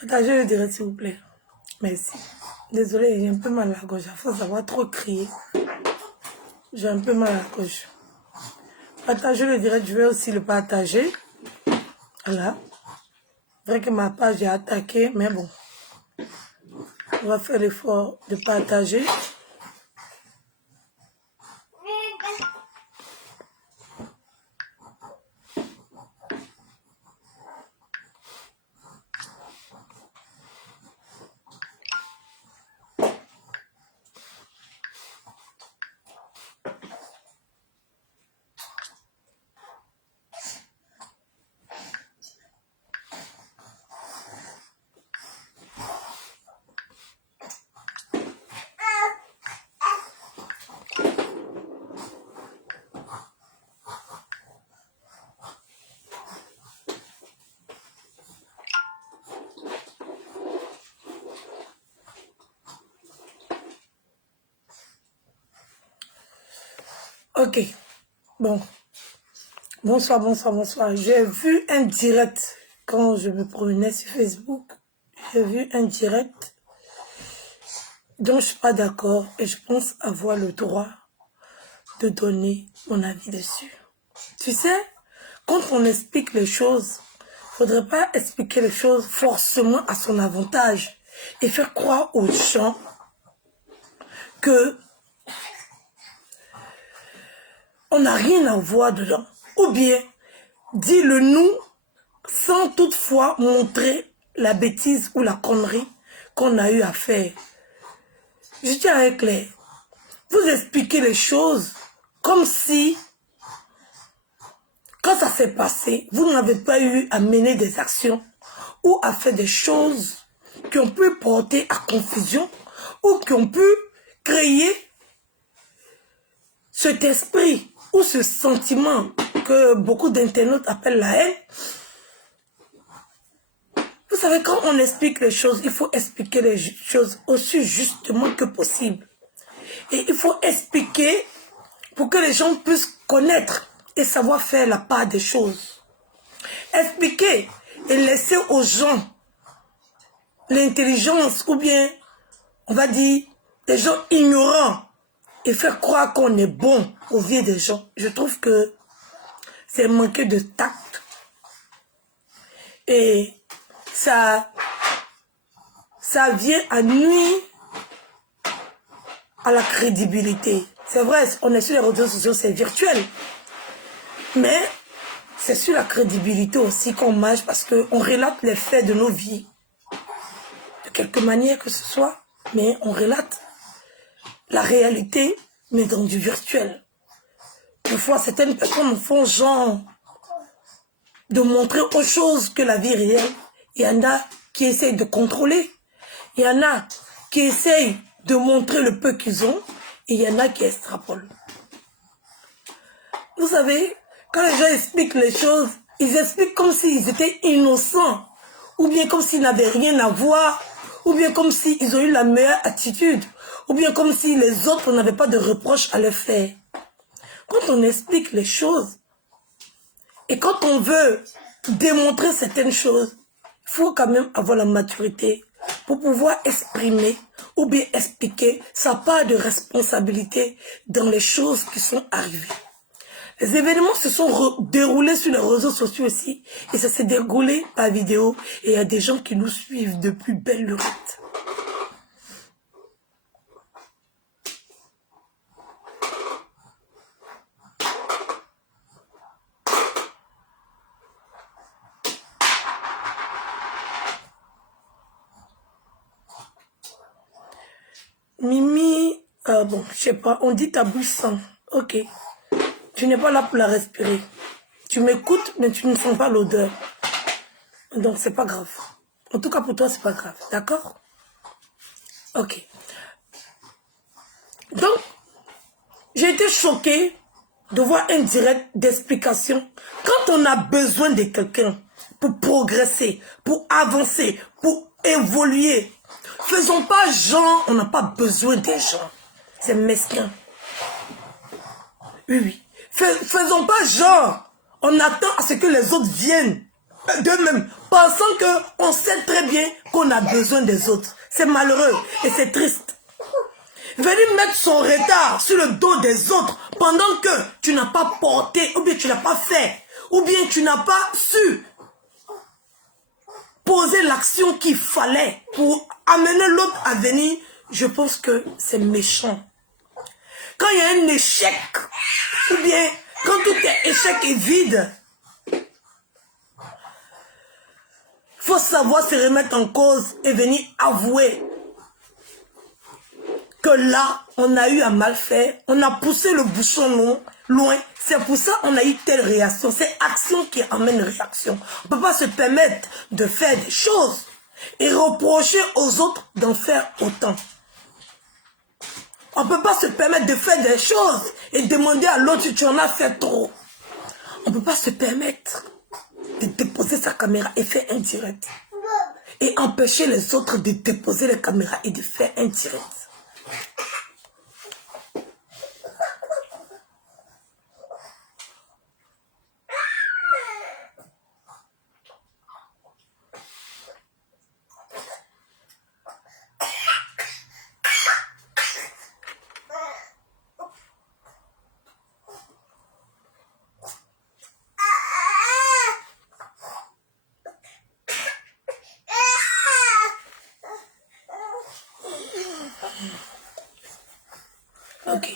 Partagez le direct, s'il vous plaît. Merci. Désolée, j'ai un peu mal à la gorge. À force d'avoir trop crié, j'ai un peu mal à la gorge. Partagez le direct, je vais aussi le partager. Voilà. C'est vrai que ma page est attaquée, mais bon. On va faire l'effort de partager. Ok. Bon. Bonsoir, bonsoir, bonsoir. J'ai vu un direct quand je me promenais sur Facebook. J'ai vu un direct dont je ne suis pas d'accord et je pense avoir le droit de donner mon avis dessus. Tu sais, quand on explique les choses, il ne faudrait pas expliquer les choses forcément à son avantage et faire croire aux gens que on n'a rien à voir dedans. Ou bien, dis-le nous sans toutefois montrer la bêtise ou la connerie qu'on a eu à faire. Je tiens à être clair. Vous expliquez les choses comme si, quand ça s'est passé, vous n'avez pas eu à mener des actions ou à faire des choses qui ont pu porter à confusion ou qui ont pu créer cet esprit ou ce sentiment que beaucoup d'internautes appellent la haine. Vous savez, quand on explique les choses, il faut expliquer les choses aussi justement que possible. Et il faut expliquer pour que les gens puissent connaître et savoir faire la part des choses. Expliquer et laisser aux gens l'intelligence ou bien, on va dire, des gens ignorants et faire croire qu'on est bon aux vies des gens. Je trouve que c'est manquer de tact. Et ça vient à nuire à la crédibilité. C'est vrai, on est sur les réseaux sociaux, c'est virtuel. Mais c'est sur la crédibilité aussi qu'on marche parce qu'on relate les faits de nos vies. De quelque manière que ce soit, mais on relate la réalité, mais dans du virtuel. Parfois, certaines personnes font genre de montrer autre chose que la vie réelle. Il y en a qui essayent de contrôler. Il y en a qui essayent de montrer le peu qu'ils ont. Et il y en a qui extrapolent. Vous savez, quand les gens expliquent les choses, ils expliquent comme s'ils étaient innocents. Ou bien comme s'ils n'avaient rien à voir. Ou bien comme s'ils ont eu la meilleure attitude. Ou bien comme si les autres n'avaient pas de reproches à leur faire. Quand on explique les choses, et quand on veut démontrer certaines choses, il faut quand même avoir la maturité pour pouvoir exprimer ou bien expliquer sa part de responsabilité dans les choses qui sont arrivées. Les événements se sont déroulés sur les réseaux sociaux aussi et ça s'est déroulé par vidéo et il y a des gens qui nous suivent depuis belle lurette. Mimi, bon, je sais pas, on dit ta bouche sent. Ok. Tu n'es pas là pour la respirer. Tu m'écoutes, mais tu ne sens pas l'odeur. Donc, c'est pas grave. En tout cas, pour toi, c'est pas grave. D'accord? Ok. Donc, j'ai été choquée de voir un direct d'explication. Quand on a besoin de quelqu'un pour progresser, pour avancer, pour évoluer, faisons pas genre, on n'a pas besoin des gens. C'est mesquin. Oui, oui. Faisons pas genre, on attend à ce que les autres viennent d'eux-mêmes pensant qu'on sait très bien qu'on a besoin des autres. C'est malheureux et c'est triste. Venir mettre son retard sur le dos des autres pendant que tu n'as pas porté, ou bien tu n'as pas fait, ou bien tu n'as pas su poser l'action qu'il fallait pour amener l'autre à venir, je pense que c'est méchant. Quand il y a un échec, ou bien quand tout est échec et vide, il faut savoir se remettre en cause et venir avouer que là, on a eu à mal faire, on a poussé le bouchon loin, c'est pour ça qu'on a eu telle réaction. C'est action qui amène réaction. On ne peut pas se permettre de faire des choses et reprocher aux autres d'en faire autant. On ne peut pas se permettre de faire des choses et demander à l'autre si tu en as fait trop. On ne peut pas se permettre de déposer sa caméra et faire un direct. Et empêcher les autres de déposer les caméras et de faire un direct. Ok.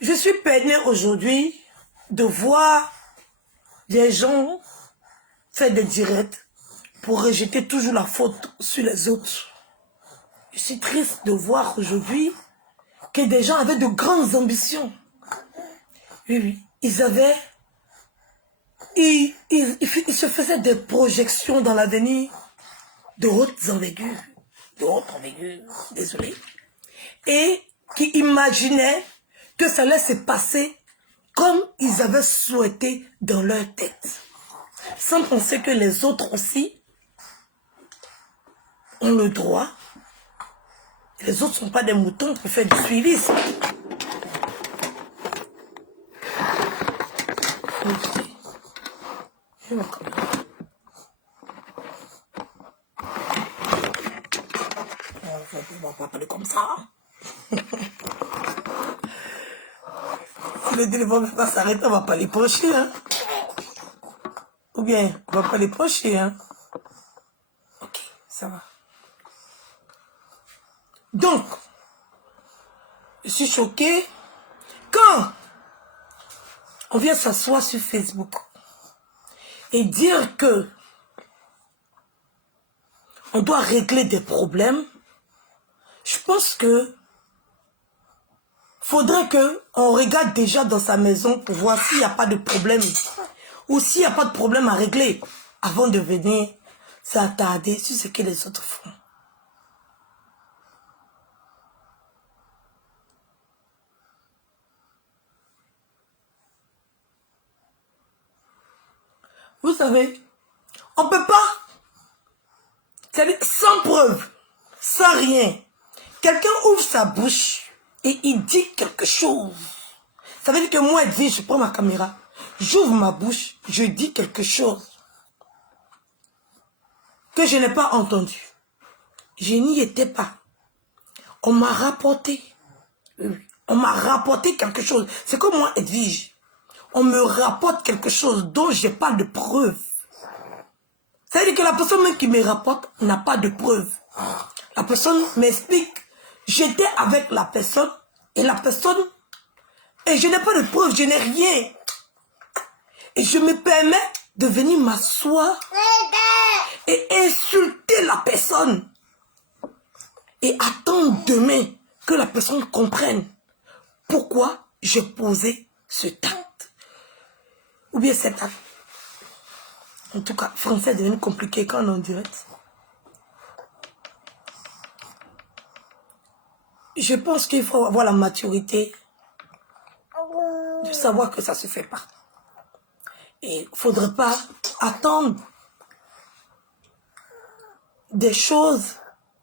Je suis peinée aujourd'hui de voir des gens faire des directs pour rejeter toujours la faute sur les autres. Je suis triste de voir aujourd'hui que des gens avaient de grandes ambitions. Oui, oui. Ils se faisaient des projections dans l'avenir de hautes envergures. Désolé. Et qui imaginaient que ça allait se passer comme ils avaient souhaité dans leur tête. Sans penser que les autres aussi ont le droit. Les autres ne sont pas des moutons pour faire du suivisme. On va pas parler comme ça. Si le téléphone ne peut pas s'arrêter, on ne va pas les pocher. Hein? Ou bien, on ne va pas les pocher. Hein? Ok, ça va. Donc, je suis choquée quand on vient s'asseoir sur Facebook et dire que on doit régler des problèmes. Je pense que faudrait qu'on regarde déjà dans sa maison pour voir s'il n'y a pas de problème ou s'il n'y a pas de problème à régler avant de venir s'attarder sur ce que les autres font. Vous savez, on ne peut pas, c'est-à-dire sans preuve, sans rien. Quelqu'un ouvre sa bouche et il dit quelque chose. Ça veut dire que moi, je prends ma caméra, j'ouvre ma bouche, je dis quelque chose que je n'ai pas entendu. Je n'y étais pas. On m'a rapporté. On m'a rapporté quelque chose. C'est comme moi, Edwige. On me rapporte quelque chose dont je n'ai pas de preuve. Ça veut dire que la personne même qui me rapporte n'a pas de preuve. La personne m'explique. J'étais avec la personne et je n'ai pas de preuve, je n'ai rien. Et je me permets de venir m'asseoir et insulter la personne. Et attendre demain que la personne comprenne pourquoi j'ai posé ce acte. Ou bien cet acte. En tout cas, français est devenu compliqué quand on est en direct. Je pense qu'il faut avoir la maturité de savoir que ça ne se fait pas. Et il ne faudrait pas attendre des choses,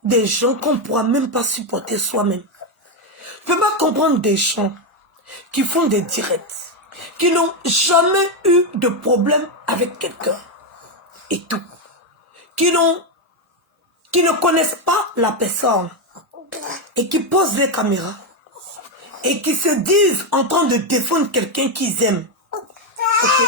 des gens qu'on ne pourra même pas supporter soi-même. Je ne peux pas comprendre des gens qui font des directs, qui n'ont jamais eu de problème avec quelqu'un et tout, qui ne connaissent pas la personne et qui posent les caméras et qui se disent en train de défendre quelqu'un qu'ils aiment. Okay?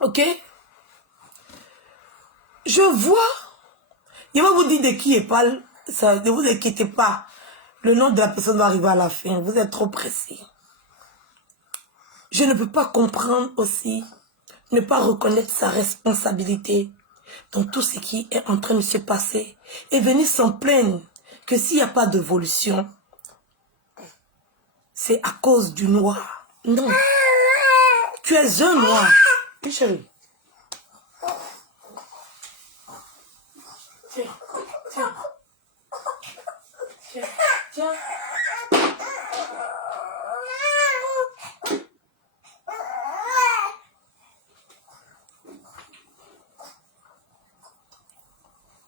Ok? Je vois. Il va vous dire de qui il parle. Ça, ne vous inquiétez pas. Le nom de la personne va arriver à la fin. Vous êtes trop pressé. Je ne peux pas comprendre aussi, ne pas reconnaître sa responsabilité dans tout ce qui est en train de se passer et venir s'en plaindre que s'il n'y a pas d'évolution, c'est à cause du noir. Non. Tu es un noir. Oui, chérie. Tiens, tiens. Tiens, tiens.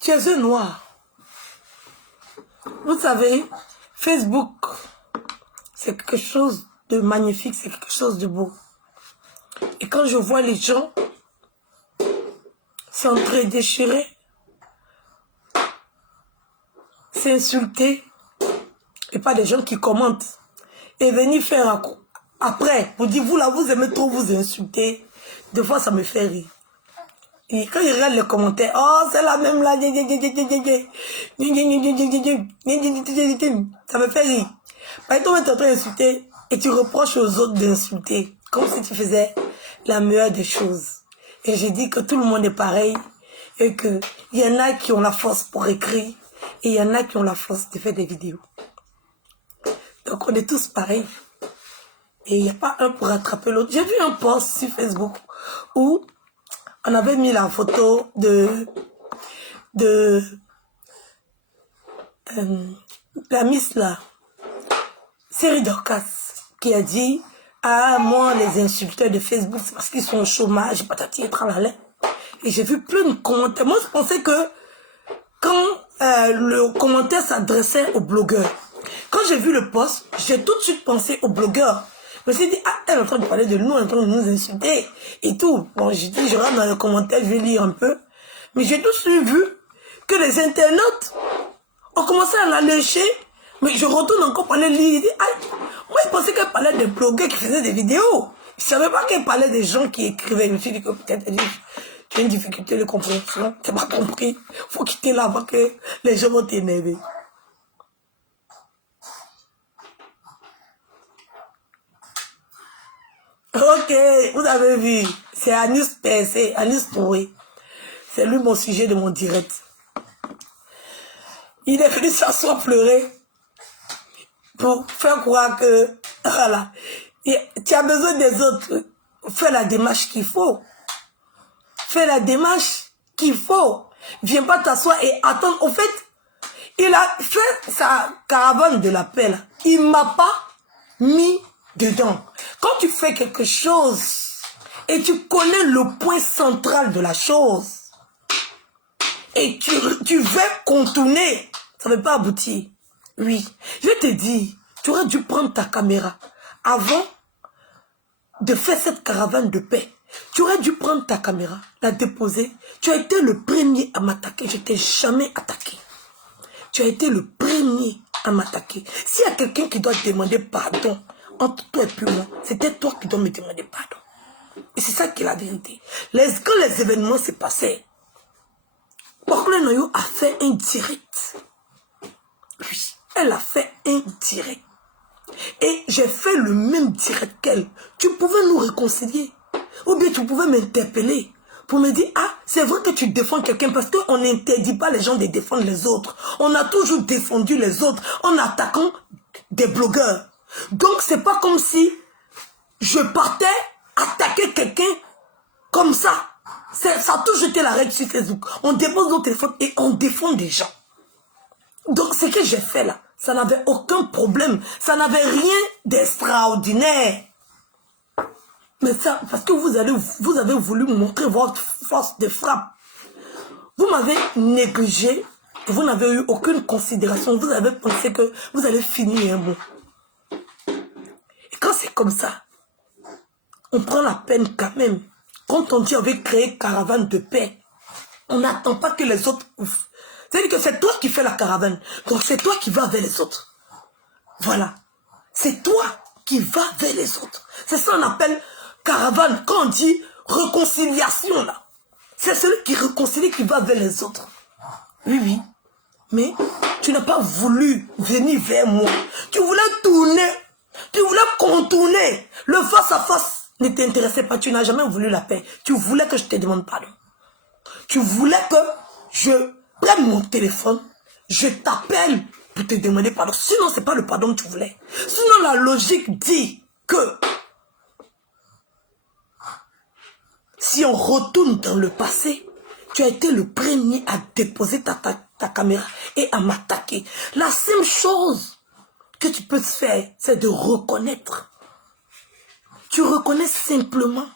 Tu es un noir. Vous savez, Facebook, c'est quelque chose de magnifique, c'est quelque chose de beau. Et quand je vois les gens s'entre-déchirer, s'insulter, et pas des gens qui commentent, et venir faire après, vous dire, vous là, vous aimez trop vous insulter, des fois ça me fait rire. Et quand je regarde les commentaires, oh, c'est la même là, ça me fait rire. Par exemple, tu es en train d'insulter et tu reproches aux autres d'insulter, comme si tu faisais la meilleure des choses. Et j'ai dit que tout le monde est pareil et qu'il y en a qui ont la force pour écrire et il y en a qui ont la force de faire des vidéos. Donc on est tous pareils. Et il n'y a pas un pour rattraper l'autre. J'ai vu un post sur Facebook où on avait mis la photo de la Miss là, Série Dorcas, qui a dit, ah, moi, les insulteurs de Facebook, c'est parce qu'ils sont au chômage, patati et tralala. Et j'ai vu plein de commentaires. Moi, je pensais que quand le commentaire s'adressait aux blogueurs, quand j'ai vu le post, j'ai tout de suite pensé aux blogueurs. Je me suis dit, ah, elle est en train de parler de nous, elle est en train de nous insulter et tout. Bon, j'ai dit, je rentre dans le commentaire, je vais lire un peu. Mais j'ai tout de suite vu que les internautes ont commencé à la lécher. Mais je retourne encore par les lire. Moi, je pensais qu'elle parlait des blogueurs qui faisaient des vidéos. Je ne savais pas qu'elle parlait des gens qui écrivaient. Je me suis dit que peut-être tu as une difficulté de compréhension. Tu n'as pas compris. Il faut quitter là avant que les gens vont t'énerver. Ok, vous avez vu. C'est Anis PC, Anis Touré. C'est lui mon sujet de mon direct. Il est venu s'asseoir pleurer pour faire croire que, voilà, tu as besoin des autres. Fais la démarche qu'il faut. Fais la démarche qu'il faut. Viens pas t'asseoir et attendre. Au fait, il a fait sa caravane de la paix là. Il m'a pas mis dedans. Quand tu fais quelque chose et tu connais le point central de la chose et tu veux contourner, ça ne va pas aboutir. Oui, je te dis, tu aurais dû prendre ta caméra avant de faire cette caravane de paix. Tu aurais dû prendre ta caméra, la déposer. Tu as été le premier à m'attaquer. Je ne t'ai jamais attaqué. Tu as été le premier à m'attaquer. S'il y a quelqu'un qui doit demander pardon entre toi et puis moi, c'était toi qui dois me demander pardon. Et c'est ça qui est la vérité. Quand les événements se passaient, Pokle Noyo a fait un direct. Oui, elle a fait un direct. Et j'ai fait le même direct qu'elle. Tu pouvais nous réconcilier. Ou bien tu pouvais m'interpeller pour me dire, ah, c'est vrai que tu défends quelqu'un parce qu'on n'interdit pas les gens de défendre les autres. On a toujours défendu les autres en attaquant des blogueurs. Donc, c'est pas comme si je partais attaquer quelqu'un comme ça. Ça a toujours été la règle sur Facebook. On dépose nos téléphones et on défend des gens. Donc, ce que j'ai fait là, Ça n'avait aucun problème. Ça n'avait rien d'extraordinaire. Mais ça, parce que vous avez voulu montrer votre force de frappe. Vous m'avez négligé. Vous n'avez eu aucune considération. Vous avez pensé que vous allez finir un mot. Et quand c'est comme ça, on prend la peine quand même. Quand on dit on veut créer caravane de paix, on n'attend pas que les autres... C'est-à-dire que c'est toi qui fais la caravane. Donc c'est toi qui vas vers les autres. Voilà. C'est toi qui vas vers les autres. C'est ça qu'on appelle caravane. Quand on dit réconciliation, là, c'est celui qui réconcilie qui va vers les autres. Oui, oui. Mais tu n'as pas voulu venir vers moi. Tu voulais tourner. Tu voulais contourner. Le face à face ne t'intéressait pas. Tu n'as jamais voulu la paix. Tu voulais que je te demande pardon. Tu voulais que je prenne mon téléphone, je t'appelle pour te demander pardon. Sinon, ce n'est pas le pardon que tu voulais. Sinon, la logique dit que si on retourne dans le passé, tu as été le premier à déposer ta caméra et à m'attaquer. La seule chose que tu peux faire, c'est de reconnaître. Tu reconnais simplement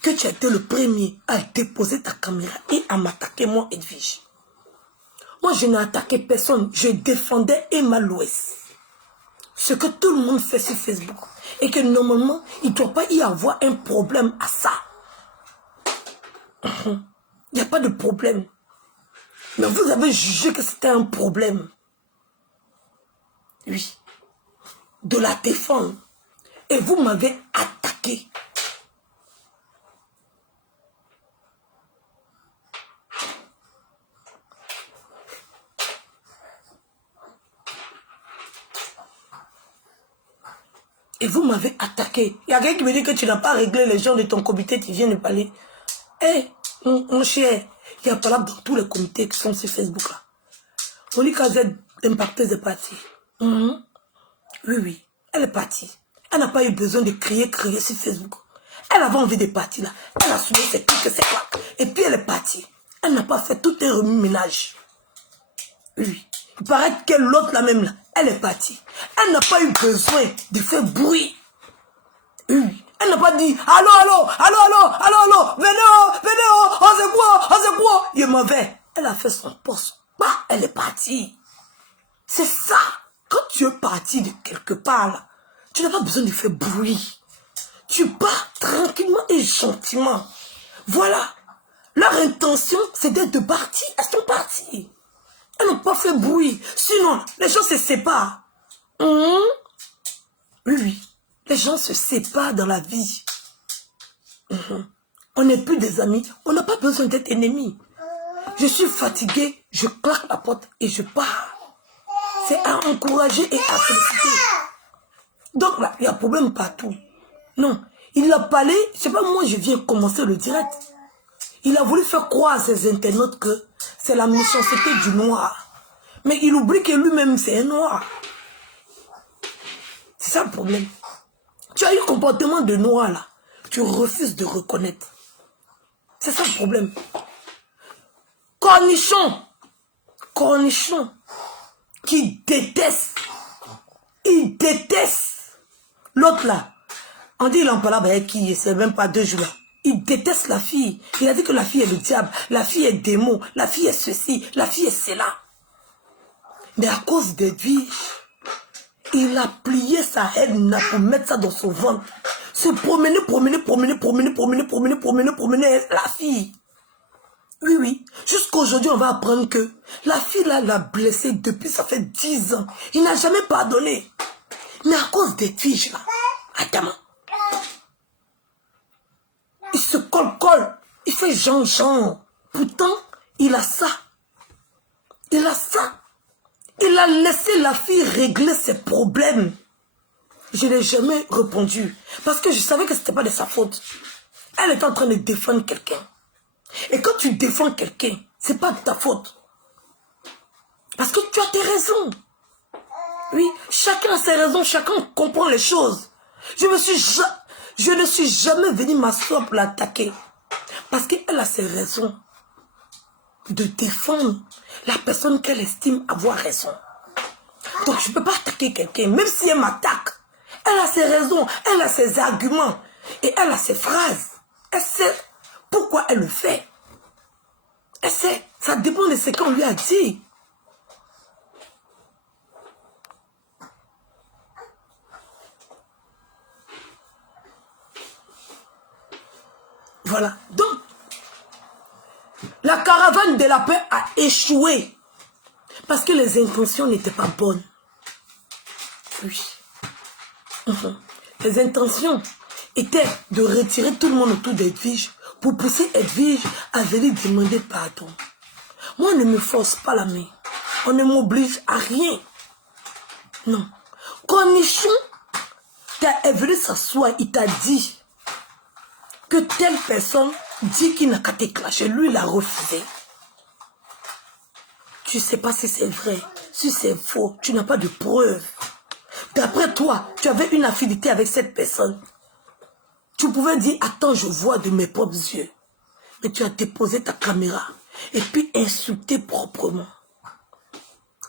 que tu as été le premier à déposer ta caméra et à m'attaquer, moi, Edwige. Moi, je n'ai attaqué personne. Je défendais Emma Louès. Ce que tout le monde fait sur Facebook. Et que normalement, il ne doit pas y avoir un problème à ça. Il n'y a pas de problème. Mais vous avez jugé que c'était un problème. Oui. De la défendre. Et vous m'avez attaqué. Et vous m'avez attaqué. Il y a quelqu'un qui me dit que tu n'as pas réglé les gens de ton comité, tu viens de parler. Eh, mon cher, il y a pas là dans tous les comités qui sont sur Facebook là. Monica Z, impacteuse est partie. Oui, oui, elle est partie. Elle n'a pas eu besoin de crier sur Facebook. Elle avait envie de partir là. Elle a soulevé ses clics, ses claques. Et puis elle est partie. Elle n'a pas fait tout un remue-ménage. Oui. Il paraît que l'autre là même là, elle est partie. Elle n'a pas eu besoin de faire bruit. Oui. Elle n'a pas dit allô, allô, allô, allô, allô, allô, venez, on se quoi. Il est mauvais. Elle a fait son poste. Bah, elle est partie. C'est ça. Quand tu es parti de quelque part là, tu n'as pas besoin de faire bruit. Tu pars tranquillement et gentiment. Voilà. Leur intention, c'est d'être partis. Elles sont parties. Elles n'ont pas fait bruit. Sinon, les gens se séparent. Oui, oui. Les gens se séparent dans la vie. On n'est plus des amis. On n'a pas besoin d'être ennemis. Je suis fatigué, je claque la porte et je pars. C'est à encourager et à féliciter. Donc là, il y a problème partout. Non, il a parlé, je sais pas, moi je viens commencer le direct. Il a voulu faire croire à ses internautes que c'est la méchanceté du noir. Mais il oublie que lui-même c'est un noir. C'est ça le problème. Tu as eu un comportement de noir là. Tu refuses de reconnaître. C'est ça le problème. Cornichon. Cornichon. Qui déteste. Il déteste. L'autre là. On dit il en parle avec qui? C'est même pas 2 jours là. Il déteste la fille. Il a dit que la fille est le diable. La fille est démon. La fille est ceci. La fille est cela. Mais à cause des vies, il a plié sa haine pour mettre ça dans son ventre. Se promener la fille. Oui, oui. Jusqu'aujourd'hui, on va apprendre que la fille là l'a blessé depuis ça fait 10 ans. Il n'a jamais pardonné. Mais à cause des fiches là, attends. Il se colle. Il fait genre. Pourtant, il a ça. Il a ça. Il a laissé la fille régler ses problèmes. Je n'ai jamais répondu. Parce que je savais que ce n'était pas de sa faute. Elle était en train de défendre quelqu'un. Et quand tu défends quelqu'un, ce n'est pas de ta faute. Parce que tu as tes raisons. Oui, chacun a ses raisons, chacun comprend les choses. Je ne suis jamais venu m'asseoir pour l'attaquer. Parce qu'elle a ses raisons de défendre la personne qu'elle estime avoir raison. Donc je ne peux pas attaquer quelqu'un, même si elle m'attaque. Elle a ses raisons, elle a ses arguments, et elle a ses phrases. Elle sait pourquoi elle le fait. Elle sait, ça dépend de ce qu'on lui a dit. Voilà. Donc, la caravane de la paix a échoué parce que les intentions n'étaient pas bonnes. Oui. Les intentions étaient de retirer tout le monde autour d'Edwige pour pousser Edwige à venir demander pardon. Moi, on ne me force pas la main. On ne m'oblige à rien. Non. Quand Nichon est venu s'asseoir, il t'a dit que telle personne dit qu'il n'a qu'à te clasher. Lui, il a refusé. Tu ne sais pas si c'est vrai, si c'est faux. Tu n'as pas de preuves. D'après toi, tu avais une affinité avec cette personne. Tu pouvais dire, attends, je vois de mes propres yeux. Mais tu as déposé ta caméra et puis insulté proprement.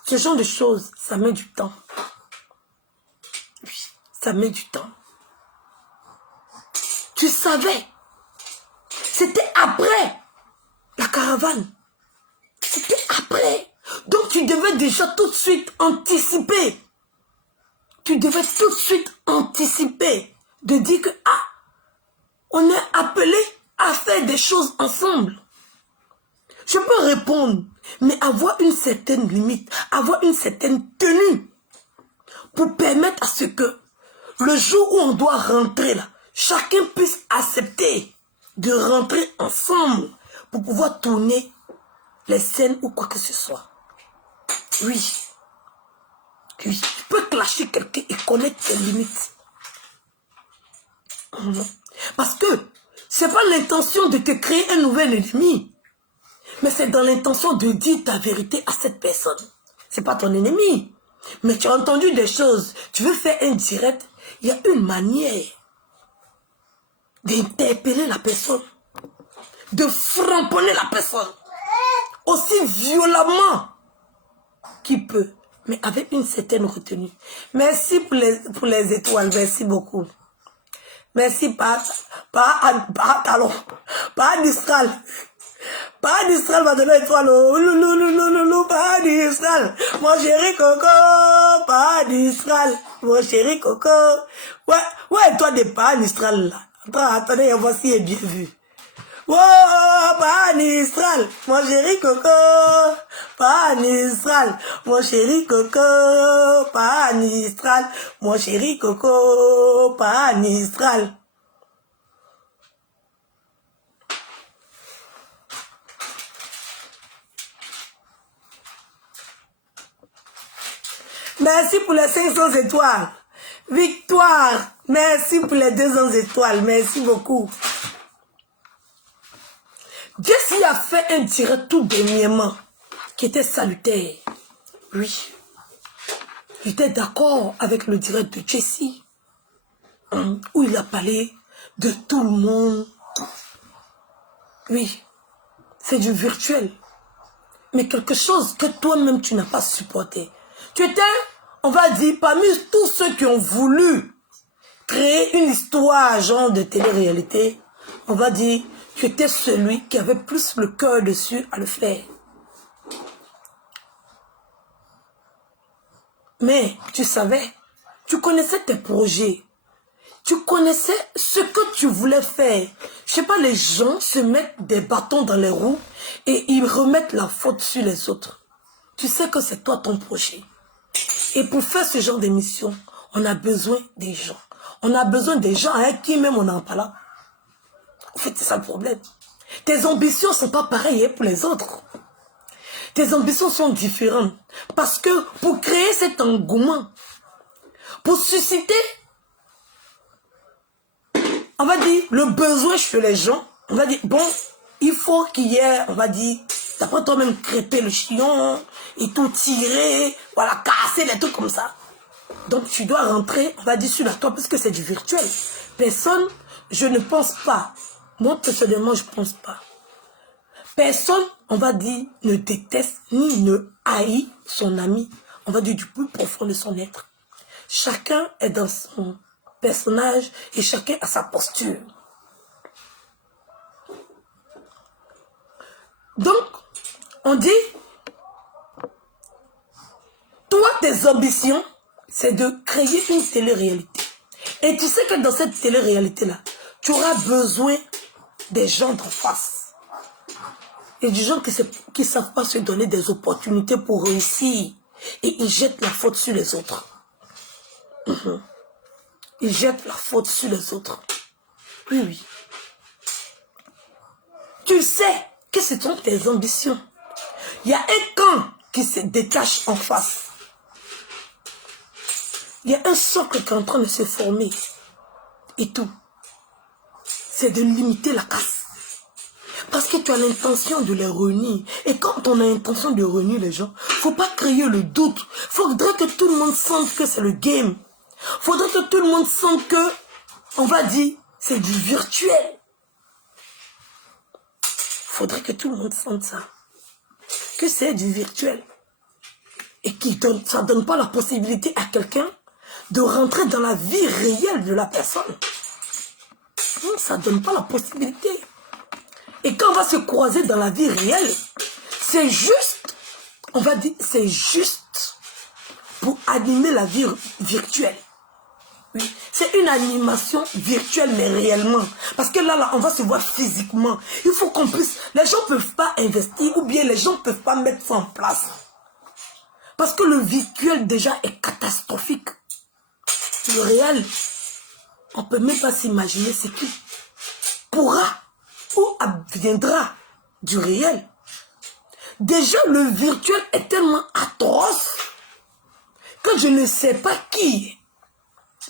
Ce genre de choses, ça met du temps. Oui, ça met du temps. Tu savais. C'était après la caravane. C'était après. Donc tu devais déjà tout de suite anticiper. Tu devais tout de suite anticiper. De dire que, ah, on est appelé à faire des choses ensemble. Je peux répondre, mais avoir une certaine limite, avoir une certaine tenue pour permettre à ce que le jour où on doit rentrer là, chacun puisse accepter de rentrer ensemble pour pouvoir tourner les scènes ou quoi que ce soit. Oui. Oui. Tu peux clasher quelqu'un et connaître tes limites. Parce que c'est pas l'intention de te créer un nouvel ennemi. Mais c'est dans l'intention de dire ta vérité à cette personne. C'est pas ton ennemi. Mais tu as entendu des choses. Tu veux faire un direct. Il y a une manière d'interpeller la personne. De framponner la personne. Aussi violemment qu'il peut. Mais avec une certaine retenue. Merci pour les étoiles. Merci beaucoup. Merci, pas Distral. Pas Distral va donner étoile. Pas Distral. Mon chéri Coco. Pas Distral. Mon chéri Coco. Ouais, toi, des pas Distral là. Attendez, voici est bien vu. Oh, pas Distral. Mon chéri Coco. Pas Distral. Mon chéri Coco. Pas Distral. Mon chéri Coco. Pas Distral. Merci pour les 500 étoiles. Victoire. Merci pour les 200 étoiles. Merci beaucoup. Jessie a fait un direct tout dernièrement qui était salutaire. Oui. J'étais d'accord avec le direct de Jessie. Où il a parlé de tout le monde. Oui. C'est du virtuel. Mais quelque chose que toi-même tu n'as pas supporté. Tu étais, on va dire, parmi tous ceux qui ont voulu créer une histoire genre de télé-réalité, on va dire, tu étais celui qui avait plus le cœur dessus à le faire. Mais tu savais, tu connaissais tes projets, tu connaissais ce que tu voulais faire. Je sais pas, les gens se mettent des bâtons dans les roues et ils remettent la faute sur les autres. Tu sais que c'est toi ton projet. Et pour faire ce genre d'émission, on a besoin des gens. On a besoin des gens avec qui même on n'en parle pas. En fait, c'est ça le problème. Tes ambitions ne sont pas pareilles pour les autres. Tes ambitions sont différentes. Parce que pour créer cet engouement, pour susciter, on va dire, le besoin chez les gens, on va dire, bon, il faut qu'il y ait, on va dire, d'après toi-même, crêper le chignon et tout tirer, voilà, casser des trucs comme ça. Donc tu dois rentrer, on va dire, sur la toile, parce que c'est du virtuel. Personne, je ne pense pas. Moi, personnellement, je ne pense pas. Personne, on va dire, ne déteste ni ne haït son ami on va dire du plus profond de son être. Chacun est dans son personnage et chacun a sa posture. Donc, on dit, toi, tes ambitions, c'est de créer une télé-réalité. Et tu sais que dans cette télé-réalité-là, tu auras besoin des gens d'en face. Et des gens qui ne savent pas se donner des opportunités pour réussir. Et ils jettent la faute sur les autres. Ils jettent la faute sur les autres. Oui, oui. Tu sais que ce sont tes ambitions. Il y a un camp qui se détache en face. Il y a un socle qui est en train de se former. Et tout. C'est de limiter la casse. Parce que tu as l'intention de les réunir. Et quand on a l'intention de réunir les gens, il ne faut pas créer le doute. Il faudrait que tout le monde sente que c'est le game. Il faudrait que tout le monde sente que, on va dire, c'est du virtuel. Il faudrait que tout le monde sente ça. Que c'est du virtuel. Et ça ne donne pas la possibilité à quelqu'un de rentrer dans la vie réelle de la personne. Ça ne donne pas la possibilité. Et quand on va se croiser dans la vie réelle, c'est juste, on va dire, c'est juste pour animer la vie virtuelle. Oui, c'est une animation virtuelle, mais réellement. Parce que là, on va se voir physiquement. Il faut qu'on puisse, les gens ne peuvent pas investir ou bien les gens ne peuvent pas mettre ça en place. Parce que le virtuel déjà est catastrophique. Le réel, on ne peut même pas s'imaginer ce qui pourra ou adviendra du réel. Déjà, le virtuel est tellement atroce que je ne sais pas qui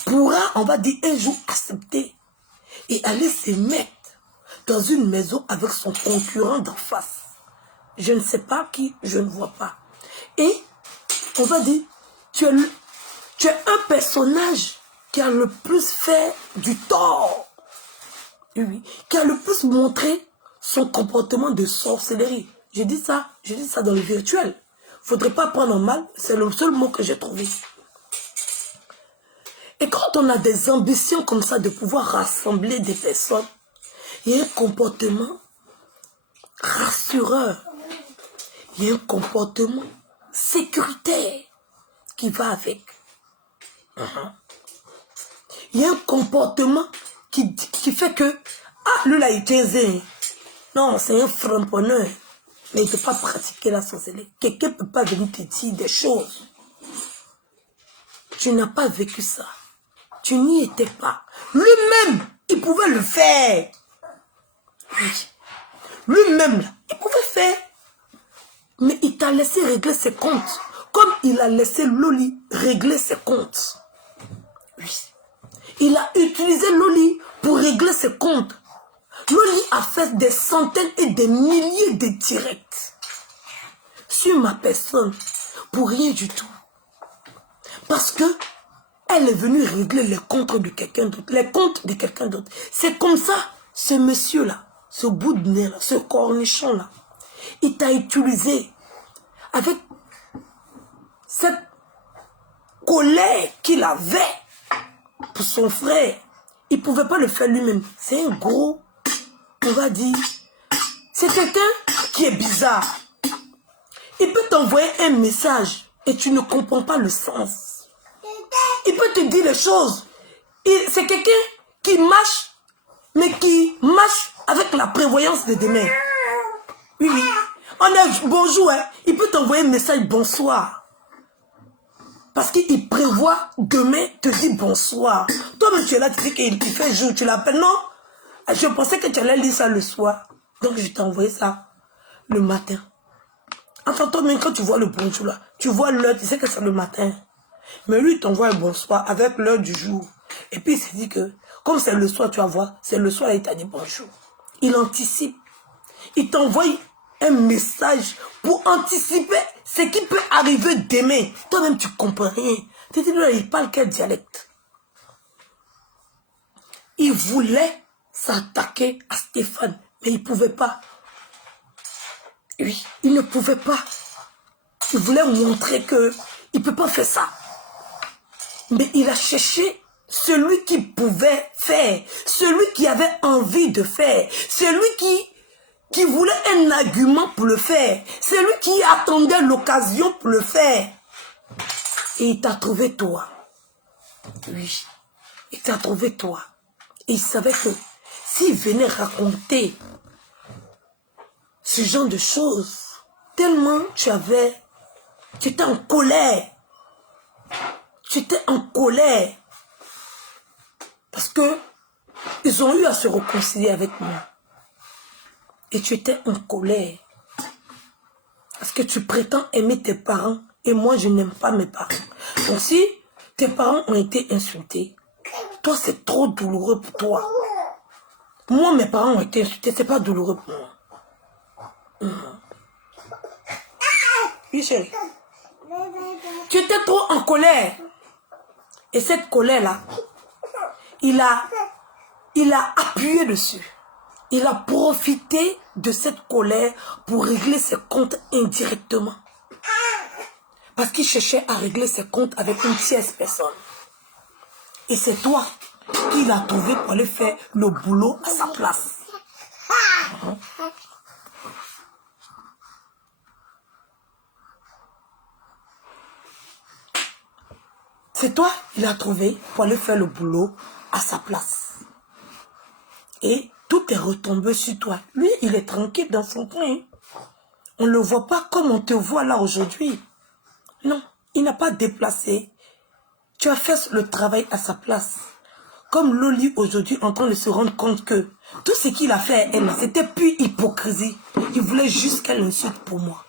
pourra, on va dire, un jour accepter et aller se mettre dans une maison avec son concurrent d'en face. Je ne sais pas qui, je ne vois pas. Et, on va dire, tu es un personnage qui a le plus fait du tort. Oui, qui a le plus montré son comportement de sorcellerie. Je dis ça dans le virtuel. Faudrait pas prendre en mal, c'est le seul mot que j'ai trouvé. Et quand on a des ambitions comme ça de pouvoir rassembler des personnes, il y a un comportement rassureur, il y a un comportement sécuritaire qui va avec. Il y a un comportement qui fait que, lui là il tient. Non, c'est un frapponneur. Mais il ne peut pas pratiquer la sorcellerie. Quelqu'un ne peut pas venir te dire des choses. Tu n'as pas vécu ça. Tu n'y étais pas. Lui-même, il pouvait le faire. Oui. Lui-même, il pouvait faire. Mais il t'a laissé régler ses comptes. Comme il a laissé Loli régler ses comptes. Oui. Il a utilisé Loli pour régler ses comptes. Loli a fait des centaines et des milliers de directs sur ma personne pour rien du tout. Parce que elle est venue régler les comptes de quelqu'un d'autre. Les comptes de quelqu'un d'autre. C'est comme ça, ce monsieur-là, ce bout de nez-là, ce cornichon-là, il t'a utilisé avec cette colère qu'il avait pour son frère. Il ne pouvait pas le faire lui-même. C'est un gros, on va dire, c'est quelqu'un qui est bizarre. Il peut t'envoyer un message et tu ne comprends pas le sens. Il peut te dire les choses. C'est quelqu'un qui marche, mais qui marche avec la prévoyance de demain. Oui, oui. On est bonjour, hein. Il peut t'envoyer un message bonsoir. Parce qu'il prévoit demain te dire bonsoir. Toi-même, tu es là, tu dis qu'il fait jour, tu l'appelles. Non, je pensais que tu allais lire ça le soir. Donc, je t'ai envoyé ça le matin. Enfin, toi-même, quand tu vois le bonjour là, tu vois l'heure, tu sais que c'est le matin. Mais lui, il t'envoie un bonsoir avec l'heure du jour. Et puis, il s'est dit que, comme c'est le soir, tu vas voir, c'est le soir, là, il t'a dit bonjour. Il anticipe. Il t'envoie un message pour anticiper ce qui peut arriver demain. Toi-même, tu ne comprends rien. Tu te dis, là, il parle quel dialecte? Il voulait s'attaquer à Stéphane, mais il ne pouvait pas. Oui, il ne pouvait pas. Il voulait montrer que il ne peut pas faire ça. Mais il a cherché celui qui pouvait faire, celui qui avait envie de faire, celui qui voulait un argument pour le faire, celui qui attendait l'occasion pour le faire. Et il t'a trouvé toi. Oui, il t'a trouvé toi. Et il savait que s'il venait raconter ce genre de choses, tellement tu étais en colère. Tu étais en colère. Parce que ils ont eu à se réconcilier avec moi. Et tu étais en colère. Parce que tu prétends aimer tes parents. Et moi, je n'aime pas mes parents. Donc si tes parents ont été insultés, toi, c'est trop douloureux pour toi. Moi, mes parents ont été insultés, c'est pas douloureux pour moi. Oui, chérie. Tu étais trop en colère. Et cette colère-là, il a appuyé dessus. Il a profité de cette colère pour régler ses comptes indirectement. Parce qu'il cherchait à régler ses comptes avec une tierce personne. Et c'est toi qui l'as trouvé pour aller faire le boulot à sa place. C'est toi qui l'as trouvé pour aller faire le boulot à sa place. Et tout est retombé sur toi. Lui, il est tranquille dans son coin. On ne le voit pas comme on te voit là aujourd'hui. Non, il n'a pas déplacé. Tu as fait le travail à sa place. Comme Loli aujourd'hui en train de se rendre compte que tout ce qu'il a fait à elle, c'était pure hypocrisie. Il voulait juste qu'elle insulte pour moi.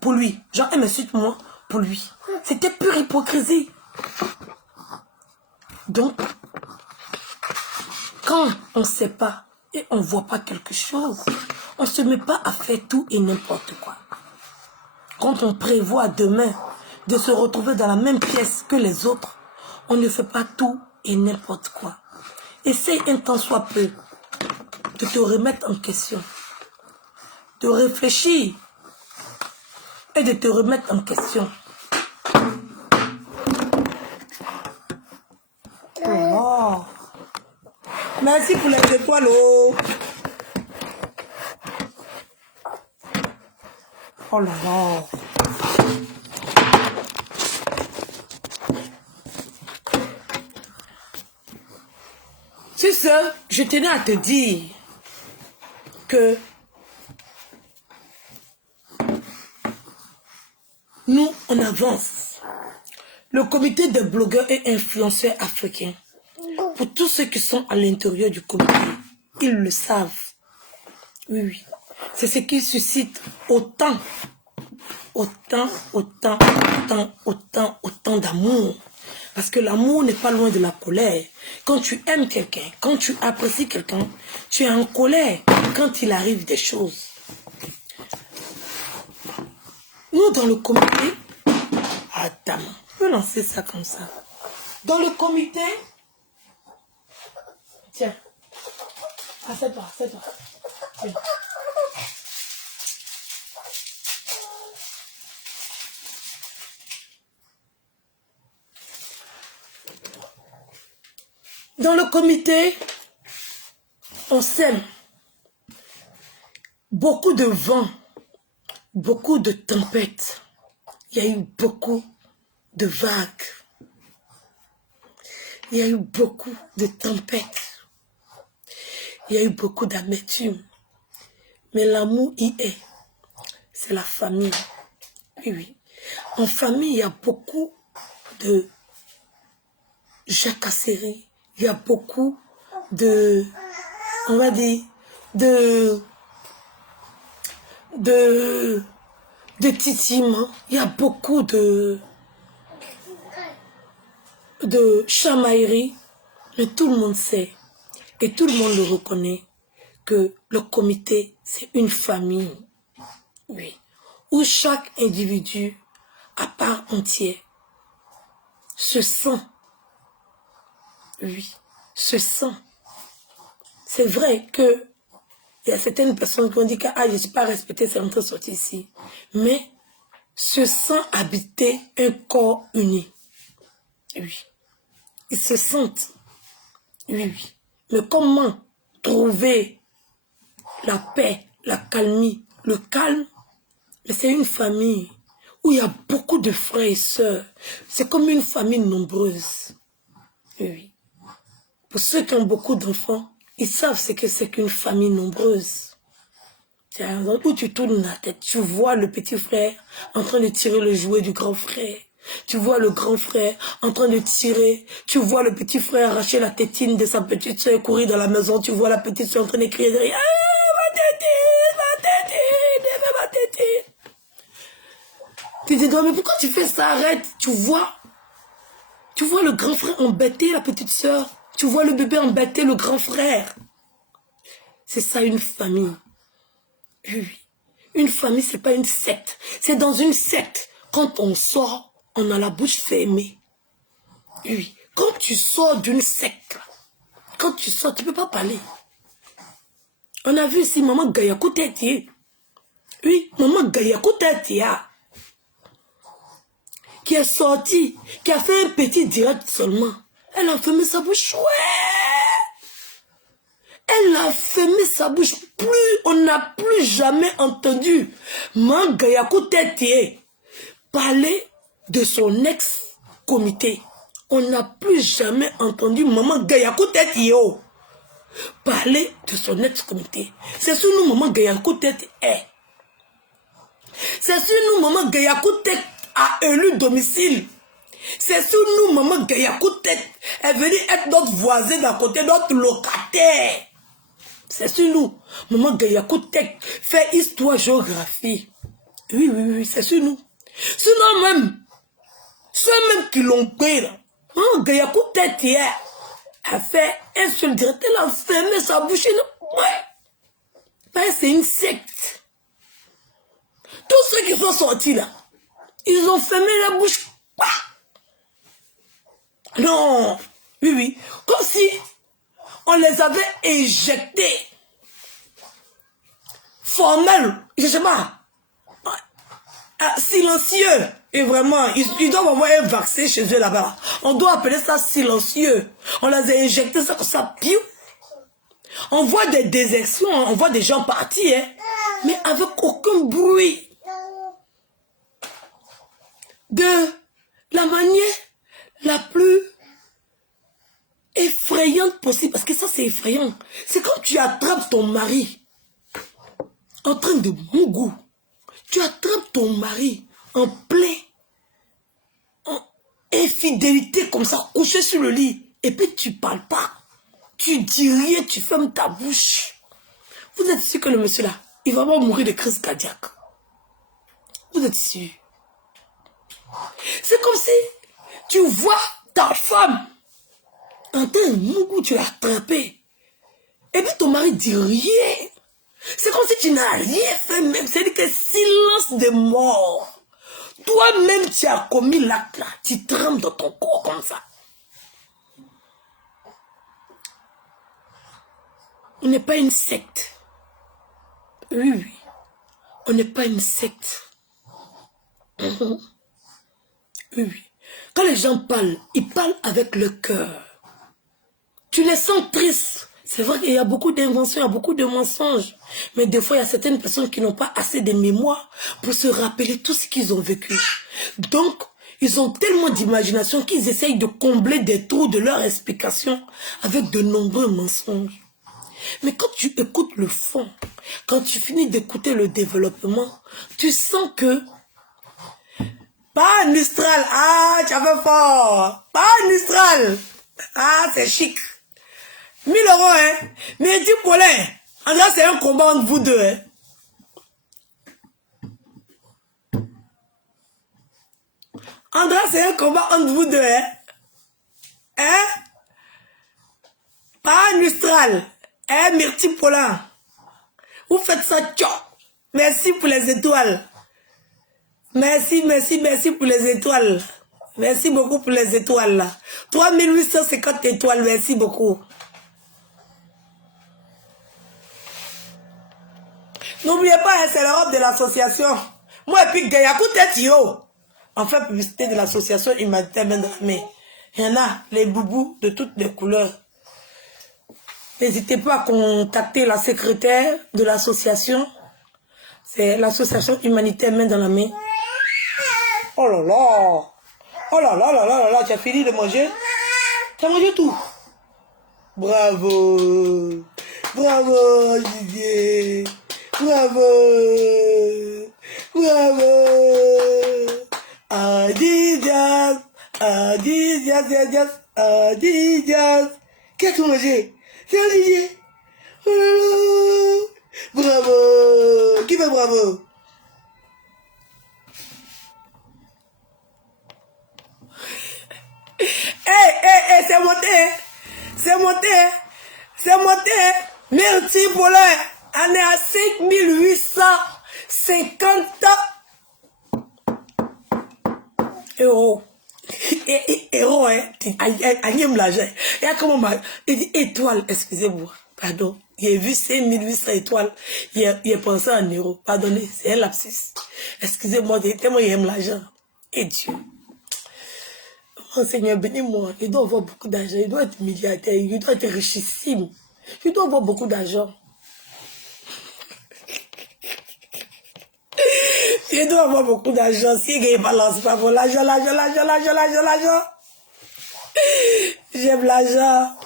Pour lui. Genre, elle m'insulte moi pour lui. C'était pure hypocrisie. Donc, quand on ne sait pas et on ne voit pas quelque chose, on ne se met pas à faire tout et n'importe quoi. Quand on prévoit demain de se retrouver dans la même pièce que les autres, on ne fait pas tout et n'importe quoi. Essaye un temps soit peu de te remettre en question, de réfléchir et de te remettre en question. Oh. Merci pour les étoiles. Oh, oh là là. C'est ça, je tenais à te dire que nous, on avance. Le comité des blogueurs et influenceurs africains, pour tous ceux qui sont à l'intérieur du comité, ils le savent. Oui, oui. C'est ce qui suscite autant d'amour. Parce que l'amour n'est pas loin de la colère. Quand tu aimes quelqu'un, quand tu apprécies quelqu'un, tu es en colère quand il arrive des choses. Nous, dans le comité, attends, on peut lancer ça comme ça. Dans le comité, tiens, assieds-toi. Tiens. Dans le comité, on sème beaucoup de vent, beaucoup de tempêtes. Il y a eu beaucoup de vagues. Il y a eu beaucoup de tempêtes. Il y a eu beaucoup d'amertume. Mais l'amour y est. C'est la famille. Oui, oui. En famille, il y a beaucoup de jacasseries. Il y a beaucoup de, on va dire, de titillements. Il y a beaucoup de chamailleries. Mais tout le monde sait, et tout le monde le reconnaît, que le comité, c'est une famille. Oui. Où chaque individu, à part entière, se sent. Oui, se sent. C'est vrai que il y a certaines personnes qui ont dit que je ne suis pas respectée, c'est en train de sortir ici. Mais se sent habiter un corps uni. Oui. Ils se sentent. Oui, oui. Mais comment trouver la paix, la calmie, le calme? Mais c'est une famille où il y a beaucoup de frères et sœurs. C'est comme une famille nombreuse. Oui, oui. Pour ceux qui ont beaucoup d'enfants, ils savent ce que c'est qu'une famille nombreuse. C'est un endroit où tu tournes la tête, tu vois le petit frère en train de tirer le jouet du grand frère. Tu vois le grand frère en train de tirer. Tu vois le petit frère arracher la tétine de sa petite soeur et courir dans la maison. Tu vois la petite soeur en train de crier derrière. Ah, ma tétine, ma tétine, ma tétine. Tu te dis, non, mais pourquoi tu fais ça? Arrête. Tu vois le grand frère embêter la petite soeur. Tu vois le bébé embêter le grand frère. C'est ça une famille. Oui. Une famille, c'est pas une secte. C'est dans une secte. Quand on sort, on a la bouche fermée. Oui. Quand tu sors d'une secte, quand tu sors, tu ne peux pas parler. On a vu ici maman Gayakou Tétié. Oui, maman Gayakou Tétié. Qui est sortie, qui a fait un petit direct seulement. Elle a fermé sa bouche. Ouais. Elle a fermé sa bouche. On n'a plus jamais entendu maman Gayakou Tétié parler de son ex-comité. On n'a plus jamais entendu maman Gayakou Tétié parler de son ex-comité. C'est sur nous maman Gayakou Tétié est. C'est sur nous maman Gayakou Tétié a élu domicile. C'est sur nous maman Gayakou Tétié est venue être notre voisin d'à côté, notre locataire. C'est sur nous maman Gayakou Tétié fait histoire géographie. Oui, oui, oui, c'est sur nous. Sinon même, ceux même qui l'ont pris, maman Gayakou Tétié a fait un seul direct, elle a fermé sa bouche. Ouais. C'est une secte. Tous ceux qui sont sortis là, ils ont fermé la bouche. Non. Oui, oui. Comme si on les avait éjectés. Formel. Je sais pas. Silencieux. Et vraiment, ils doivent avoir un vaccin chez eux là-bas. On doit appeler ça silencieux. On les a injectés, ça comme ça. Piou. On voit des désertions, on voit des gens partir, hein, mais avec aucun bruit. De la manière la plus effrayante possible. Parce que ça, c'est effrayant. C'est quand tu attrapes ton mari en train de mougou. Tu attrapes ton mari en plein infidélité comme ça, couché sur le lit. Et puis tu parles pas. Tu dis rien, tu fermes ta bouche. Vous êtes sûr que le monsieur là, il va pas mourir de crise cardiaque? Vous êtes sûr? C'est comme si tu vois ta femme en train de mougou, tu l'as attrapée. Et puis ton mari dit rien. C'est comme si tu n'as rien fait même. C'est-à-dire que silence de mort. Toi-même, tu as commis l'acte là. Tu trembles dans ton corps comme ça. On n'est pas une secte. Oui, oui. On n'est pas une secte. Oui, oui. Quand les gens parlent, ils parlent avec le cœur. Tu les sens tristes. C'est vrai qu'il y a beaucoup d'inventions, il y a beaucoup de mensonges. Mais des fois, il y a certaines personnes qui n'ont pas assez de mémoire pour se rappeler tout ce qu'ils ont vécu. Donc, ils ont tellement d'imagination qu'ils essayent de combler des trous de leur explication avec de nombreux mensonges. Mais quand tu écoutes le fond, quand tu finis d'écouter le développement, tu sens que pas Mistral, ah, tu as fait fort. Pas Mistral, ah, c'est chic. 1000 €, hein. Mais dis Paulin, en vrai, c'est un combat entre vous deux, hein. André, c'est un combat entre vous deux, hein. Hein? Pas Mistral. Hein, Myrti Paulin. Vous faites ça, tchao. Merci pour les étoiles. Merci, merci, merci pour les étoiles. Merci beaucoup pour les étoiles, là. 3850 étoiles, merci beaucoup. N'oubliez pas, c'est l'Europe de l'association. Moi, et puis, Gayakou tête yo. Enfin, publicité de l'association humanitaire main dans la main. Il y en a, les boubous de toutes les couleurs. N'hésitez pas à contacter la secrétaire de l'association. C'est l'association humanitaire main dans la main. Oh là là! Oh là là là là là là, tu as fini de manger? Tu as mangé tout? Bravo! Bravo, Didier! Bravo! Bravo! Adidas! Adidas, Adidas, Adidas! Qu'est-ce que tu as mangé? C'est Olivier! Oh là là! Bravo! Qui fait bravo? C'est monté, c'est monté, c'est monté. Merci pour l'heure. On est à 5850 euros. Euros, hein. Agnès l'argent. Et comment il dit étoile, excusez-moi, pardon. J'ai vu 5800 étoiles. Il pensé en euros. Pardonnez, c'est un lapsus. Excusez-moi, tellement il aime l'argent. Et Dieu. Oh Seigneur, bénis-moi. Il doit avoir beaucoup d'argent. Il doit être milliardaire. Il doit être richissime. Il doit avoir beaucoup d'argent. Il doit avoir beaucoup d'argent. Si il balance pas pour l'argent, l'argent. J'aime l'argent.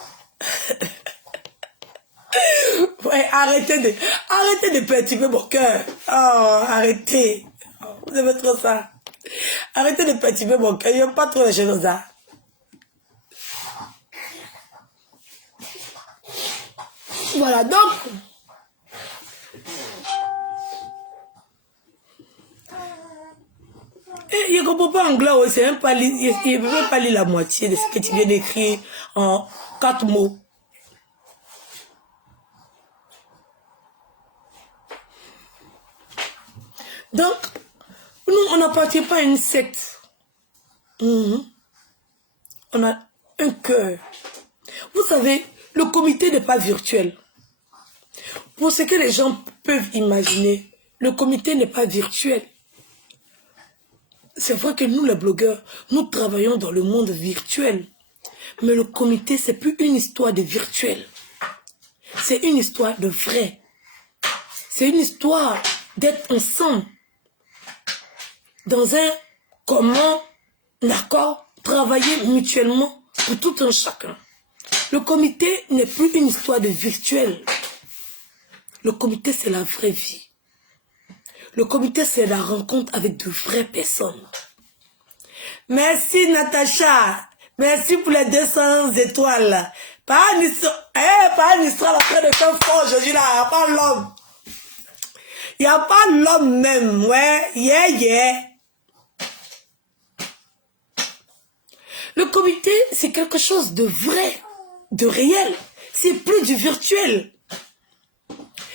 Ouais, arrêtez de perturber mon cœur. Oh, arrêtez. Oh, vous aimez trop ça. Arrêtez de perturber mon cœur. Il n'y a pas trop de choses là. Voilà, donc. Il ne comprend pas anglais, il ne peut même pas lire la moitié de ce que tu viens d'écrire en 4 mots. Donc, nous, on n'appartient pas à une secte. On a un cœur. Vous savez, le comité n'est pas virtuel. Pour ce que les gens peuvent imaginer, le comité n'est pas virtuel. C'est vrai que nous, les blogueurs, nous travaillons dans le monde virtuel. Mais le comité, c'est plus une histoire de virtuel. C'est une histoire de vrai. C'est une histoire d'être ensemble. Dans un commun accord, travailler mutuellement pour tout un chacun. Le comité n'est plus une histoire de virtuel. Le comité, c'est la vraie vie. Le comité, c'est la rencontre avec de vraies personnes. Merci Natacha. Merci pour les 200 étoiles. Pas une histoire en train de faire fort aujourd'hui là. Il n'y a pas l'homme. Il n'y a pas l'homme même. Ouais. Yeah. Le comité, c'est quelque chose de vrai, de réel. C'est plus du virtuel.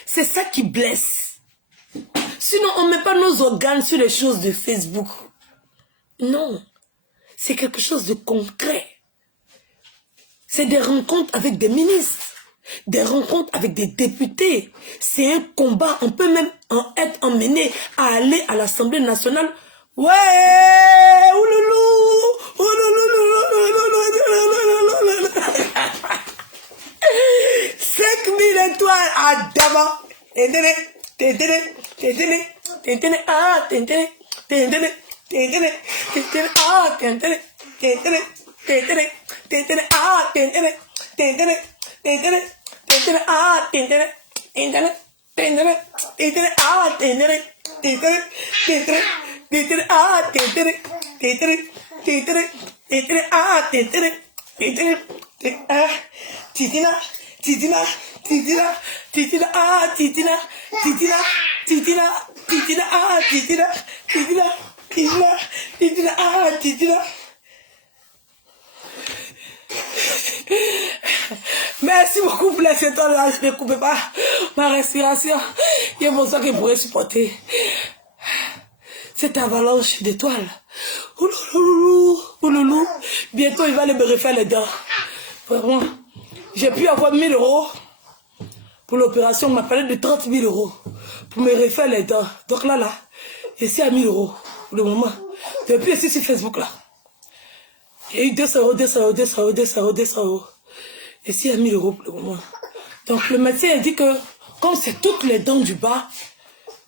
C'est ça qui blesse. Sinon, on ne met pas nos organes sur les choses de Facebook. Non. C'est quelque chose de concret. C'est des rencontres avec des ministres, des rencontres avec des députés. C'est un combat. On peut même être emmené à aller à l'Assemblée nationale. Ouais, ouloulou, ouloulou, 5000 étoiles à d'abord. Merci beaucoup pour les étoiles là, je ne coupe pas ma respiration. Il y a mon sang qui pourrait supporter cette avalanche d'étoiles. Ouloulou. Bientôt il va me refaire les dents. Vraiment. J'ai pu avoir 1000 € pour l'opération. On m'a parlé de 30 000 € pour me refaire les dents. Donc là, Je suis à 1000 € pour le moment. Depuis ici sur Facebook là. J'ai eu 200 €, 200 €, 200 €, 200 €, 200 €. Je suis à 1000 € pour le moment. Donc le médecin a dit que comme c'est toutes les dents du bas,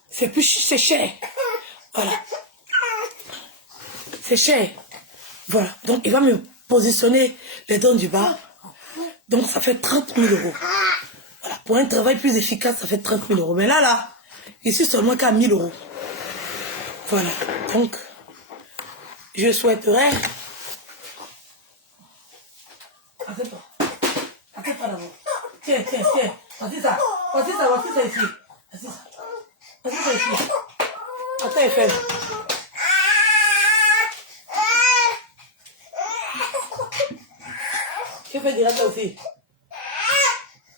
c'est cher. Voilà. C'est cher. Voilà. Donc il va me positionner les dents du bas. Donc ça fait 30 000 €. Voilà. Pour un travail plus efficace, ça fait 30 000 €. Mais là, je suis seulement qu'à 1000 €. Voilà. Donc, je souhaiterais... Attends-toi. Attends-toi d'abord. Tiens. Voici ça ici. Voici ça ici. Attends, Eiffel. Tu fais direct ça aussi.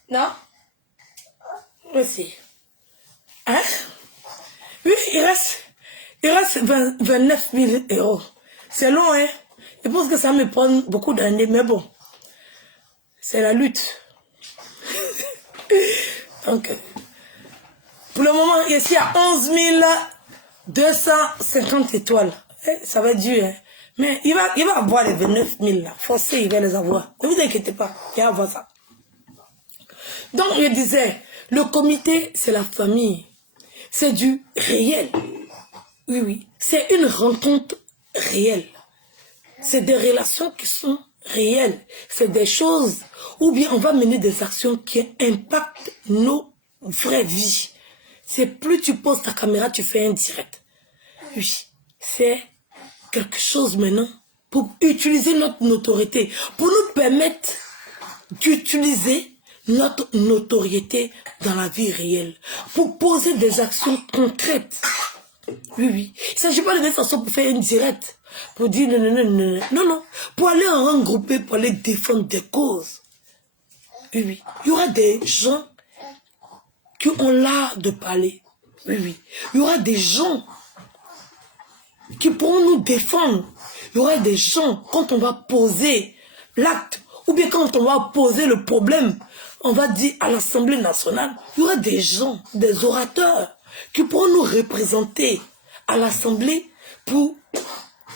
Non? Merci. Hein? Oui, il reste 29 000 €. C'est long, hein? Je pense que ça me prend beaucoup d'années, mais bon. C'est la lutte. Donc, pour le moment, ici à 11 250 étoiles. Ça va être dur, hein? Mais il va avoir les 29 000 là. Forcé, il va les avoir. Ne vous inquiétez pas, il va avoir ça. Donc, je disais, le comité, c'est la famille. C'est du réel. Oui. C'est une rencontre réelle. C'est des relations qui sont réelles. C'est des choses, ou bien on va mener des actions qui impactent nos vraies vies. C'est plus tu poses ta caméra, tu fais un direct. Oui, c'est quelque chose maintenant pour utiliser notre notoriété, pour nous permettre d'utiliser notre notoriété dans la vie réelle, pour poser des actions concrètes. Oui. Il ne s'agit pas de mettre façon pour faire une direct, pour dire non, pour aller en regrouper, pour aller défendre des causes. Oui. Il y aura des gens qui ont l'art de parler. Oui. Il y aura des gens qui pourront nous défendre. Il y aura des gens, quand on va poser l'acte, ou bien quand on va poser le problème, on va dire à l'Assemblée nationale, il y aura des gens, des orateurs, qui pourront nous représenter à l'Assemblée pour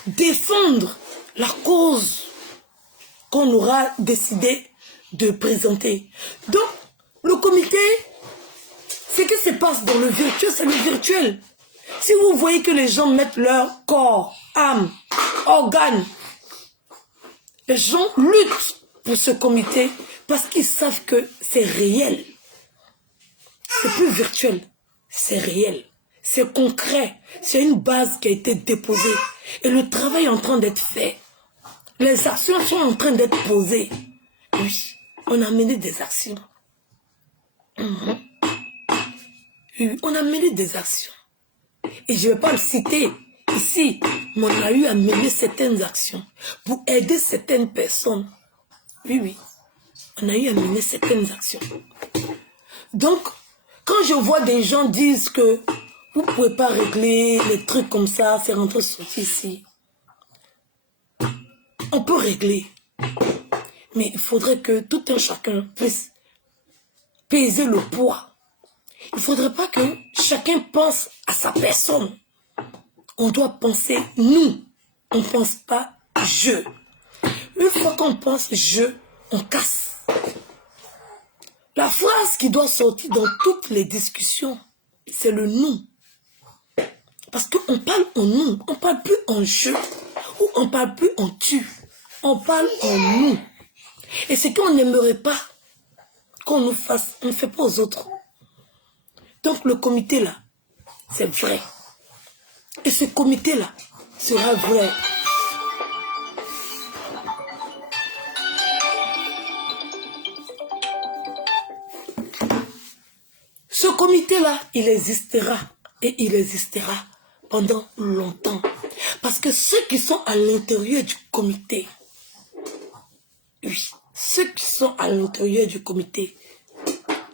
défendre la cause qu'on aura décidé de présenter. Donc, le comité, ce qui se passe dans le virtuel, c'est le virtuel. Si vous voyez que les gens mettent leur corps, âme, organes, les gens luttent pour ce comité parce qu'ils savent que c'est réel. C'est plus virtuel, c'est réel. C'est concret, c'est une base qui a été déposée. Et le travail est en train d'être fait. Les actions sont en train d'être posées. Oui, on a mené des actions. Oui, on a mené des actions. Et je ne vais pas le citer ici, mais on a eu à mener certaines actions pour aider certaines personnes. Oui. On a eu à mener certaines actions. Donc, quand je vois des gens dire que vous ne pouvez pas régler les trucs comme ça, c'est rentré sorti ici. On peut régler. Mais il faudrait que tout un chacun puisse peser le poids. Il ne faudrait pas que chacun pense à sa personne. On doit penser nous. On ne pense pas je. Une fois qu'on pense je, on casse. La phrase qui doit sortir dans toutes les discussions, c'est le nous. Parce qu'on parle en nous, on ne parle plus en je, ou on ne parle plus en tu. On parle en nous. Et ce qu'on n'aimerait pas qu'on nous fasse, on ne fait pas aux autres. Donc le comité là, c'est vrai. Et ce comité là sera vrai. Ce comité-là, il existera et il existera pendant longtemps. Parce que ceux qui sont à l'intérieur du comité, oui, ceux qui sont à l'intérieur du comité,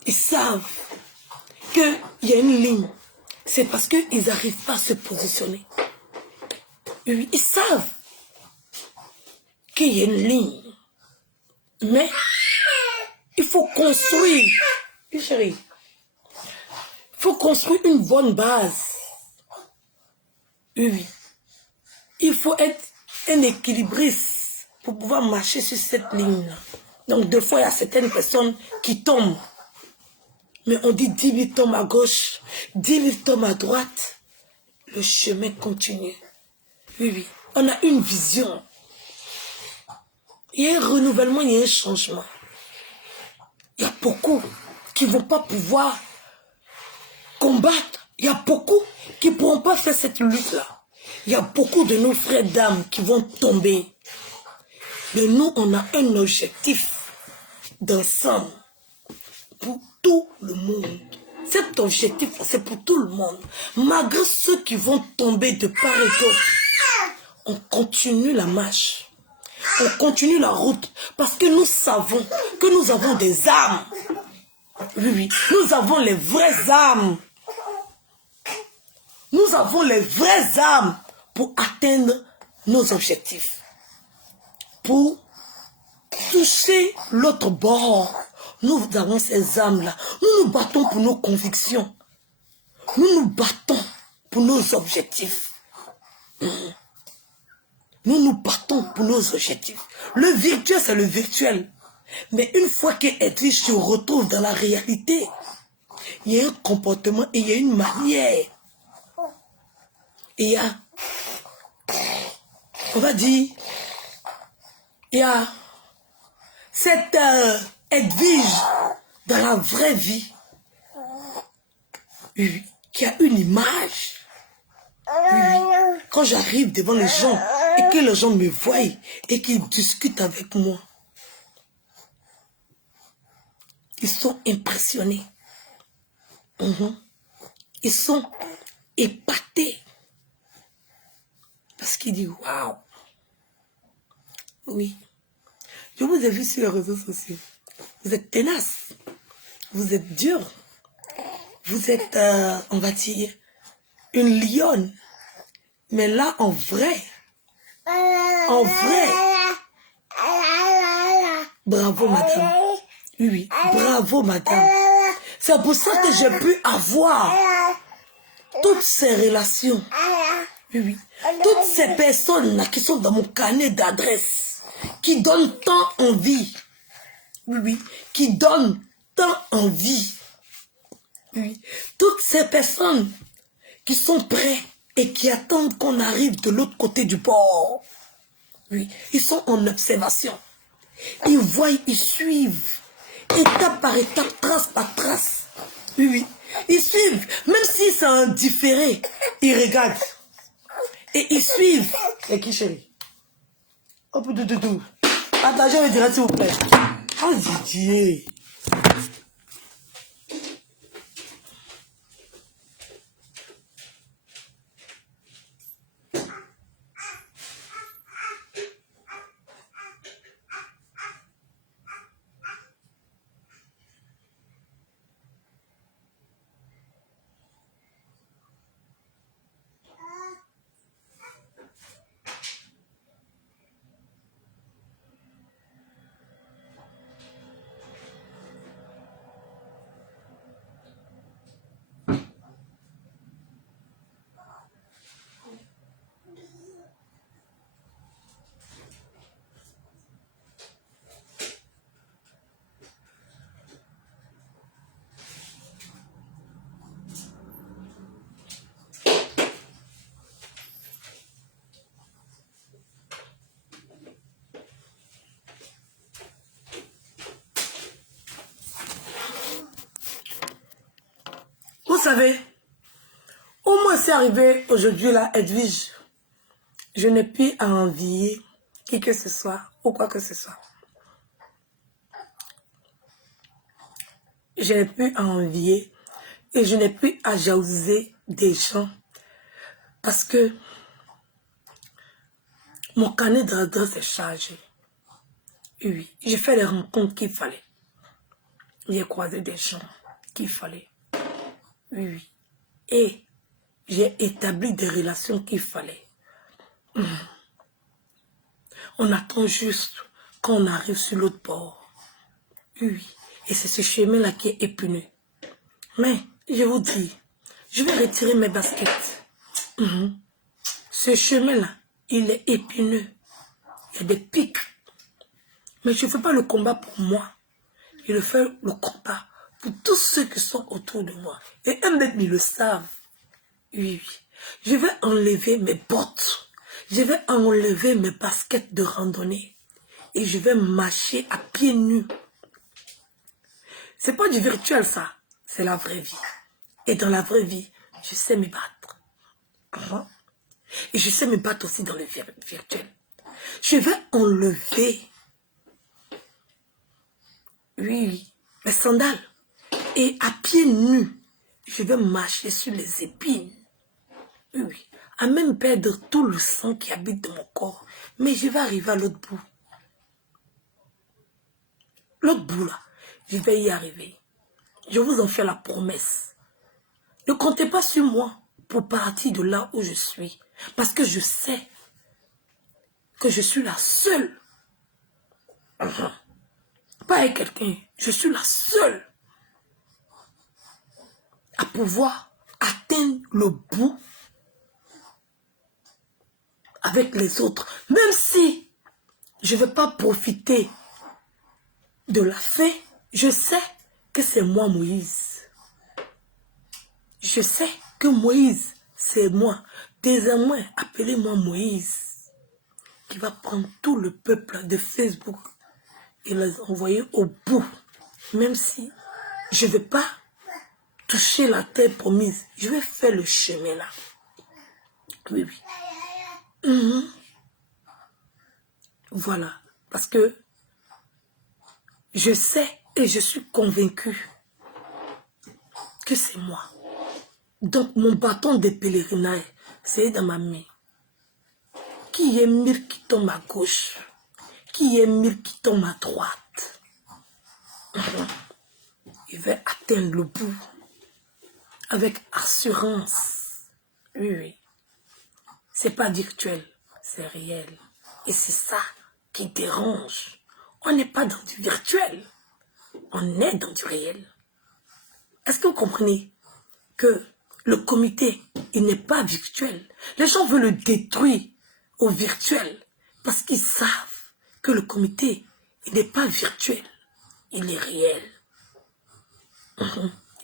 ils savent qu'il y a une ligne. C'est parce qu'ils n'arrivent pas à se positionner. Oui, ils savent qu'il y a une ligne. Mais il faut construire. Oui, chérie. Il faut construire une bonne base. Oui, oui. Il faut être un équilibriste pour pouvoir marcher sur cette ligne. Donc, des fois, il y a certaines personnes qui tombent. Mais on dit 10 000 tombent à gauche, 10 000 tombent à droite. Le chemin continue. Oui, oui. On a une vision. Il y a un renouvellement, il y a un changement. Il y a beaucoup qui ne vont pas pouvoir combattre. Il y a beaucoup qui ne pourront pas faire cette lutte-là. Il y a beaucoup de nos frères d'âme qui vont tomber. Mais nous, on a un objectif d'ensemble pour tout le monde. Cet objectif, c'est pour tout le monde. Malgré ceux qui vont tomber de part et d'autre, on continue la marche. On continue la route parce que nous savons que nous avons des âmes. Oui, oui, nous avons les vraies âmes. Nous avons les vraies âmes pour atteindre nos objectifs. Pour toucher l'autre bord. Nous avons ces âmes-là. Nous nous battons pour nos convictions. Nous nous battons pour nos objectifs. Nous nous battons pour nos objectifs. Le virtuel, c'est le virtuel. Mais une fois qu'Edwige se retrouve dans la réalité, il y a un comportement et il y a une manière. Et il y a, on va dire, il y a cette Edwige dans la vraie vie, qui a une image. Quand j'arrive devant les gens et que les gens me voient et qu'ils discutent avec moi, ils sont impressionnés. Ils sont épatés. Parce qu'ils disent, waouh. Oui. Je vous ai vu sur les réseaux sociaux. Vous êtes tenace. Vous êtes dur. Vous êtes, on va dire, une lionne. Mais là, en vrai, bravo madame. Oui, oui, bravo madame. C'est pour ça que j'ai pu avoir toutes ces relations. Oui, oui. Toutes ces personnes-là qui sont dans mon carnet d'adresse, qui donnent tant envie. Oui, oui. Qui donnent tant envie. Oui. Toutes ces personnes qui sont prêtes et qui attendent qu'on arrive de l'autre côté du port. Oui. Ils sont en observation. Ils voient, ils suivent. Étape par étape, trace par trace. Oui, oui. Ils suivent. Même si c'est un différé, ils regardent. Et ils suivent. Et qui, chérie? Oh, tout. Attends, je vais dire, s'il vous plaît. Oh, Didier. Vous savez, au moins c'est arrivé aujourd'hui là, Edwige. Je n'ai plus à envier qui que ce soit ou quoi que ce soit. Je n'ai plus à envier et je n'ai plus à jalouser des gens parce que mon carnet d'adresse est chargé. Oui, j'ai fait les rencontres qu'il fallait. J'ai croisé des gens qu'il fallait. Oui. Et j'ai établi des relations qu'il fallait. On attend juste qu'on arrive sur l'autre bord. Oui. Et c'est ce chemin-là qui est épineux. Mais, je vous dis, je vais retirer mes baskets. Ce chemin-là, il est épineux. Il y a des pics. Mais je ne fais pas le combat pour moi. Je fais le combat pour tous ceux qui sont autour de moi. Et eux-mêmes, ils le savent. Oui, oui. Je vais enlever mes bottes. Je vais enlever mes baskets de randonnée. Et je vais marcher à pieds nus. C'est pas du virtuel, ça. C'est la vraie vie. Et dans la vraie vie, je sais me battre. Et je sais me battre aussi dans le virtuel. Je vais enlever, oui, mes sandales. Et à pieds nus, je vais marcher sur les épines. Oui, à même perdre tout le sang qui habite dans mon corps. Mais je vais arriver à l'autre bout. L'autre bout là, je vais y arriver. Je vous en fais la promesse. Ne comptez pas sur moi pour partir de là où je suis. Parce que je sais que je suis la seule. Pas avec quelqu'un. Je suis la seule à pouvoir atteindre le bout avec les autres. Même si je ne vais pas profiter de la fin, je sais que c'est moi Moïse. Je sais que Moïse, c'est moi. Désormais, appelez-moi Moïse, qui va prendre tout le peuple de Facebook et les envoyer au bout. Même si je ne vais pas toucher la terre promise, je vais faire le chemin là. Oui, oui. Voilà. Parce que je sais et je suis convaincue que c'est moi. Donc, mon bâton de pèlerinage, c'est dans ma main. Qui est mille qui tombe à gauche? Qui est mille qui tombe à droite? Il va atteindre le bout avec assurance. Oui, oui. C'est pas virtuel, c'est réel. Et c'est ça qui dérange. On n'est pas dans du virtuel. On est dans du réel. Est-ce que vous comprenez que le comité, il n'est pas virtuel? Les gens veulent le détruire au virtuel parce qu'ils savent que le comité, il n'est pas virtuel. Il est réel.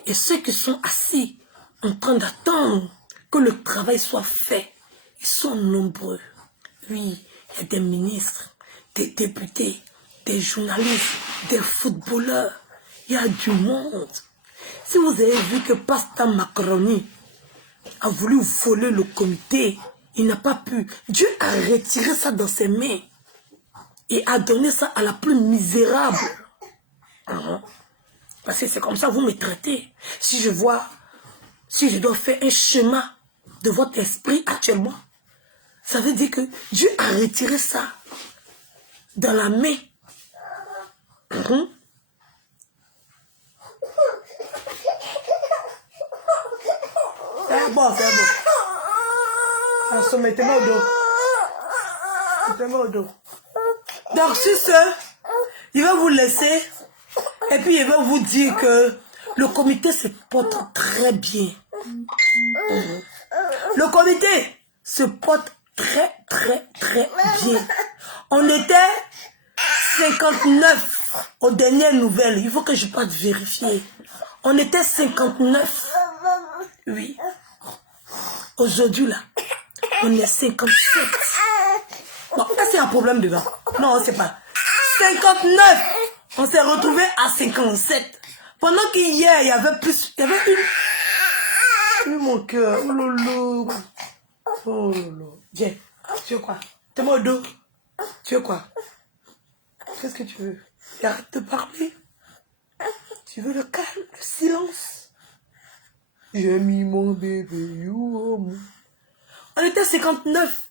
Et ceux qui sont assis en train d'attendre que le travail soit fait, ils sont nombreux. Oui, il y a des ministres, des députés, des journalistes, des footballeurs. Il y a du monde. Si vous avez vu que Pasteur Macaroni a voulu voler le comité, il n'a pas pu. Dieu a retiré ça dans ses mains et a donné ça à la plus misérable. Parce que c'est comme ça que vous me traitez. Si je dois faire un schéma de votre esprit actuellement, ça veut dire que Dieu a retiré ça dans la main. C'est bon, c'est bon. Alors, mettez-moi au dos. Mettez-moi au dos. Donc, sur ce, il va vous laisser. Et puis, il va vous dire que le comité se porte très bien. Le comité se porte très, très, très bien. On était 59 aux dernières nouvelles. Il faut que je parte vérifier. On était 59. Oui. Aujourd'hui, là, on est 57. Bon, est-ce qu'il y a un problème dedans? Non, c'est pas. 59. On s'est retrouvé à 57. Pendant qu'hier, il y avait plus. Il y avait une. Mon cœur. Oh lolo. Oh lolo. Viens. Tu veux quoi? T'es mon dos. Tu veux quoi? Qu'est-ce que tu veux? Et arrête de parler. Tu veux le calme, le silence. J'ai mis mon bébé. On était 59.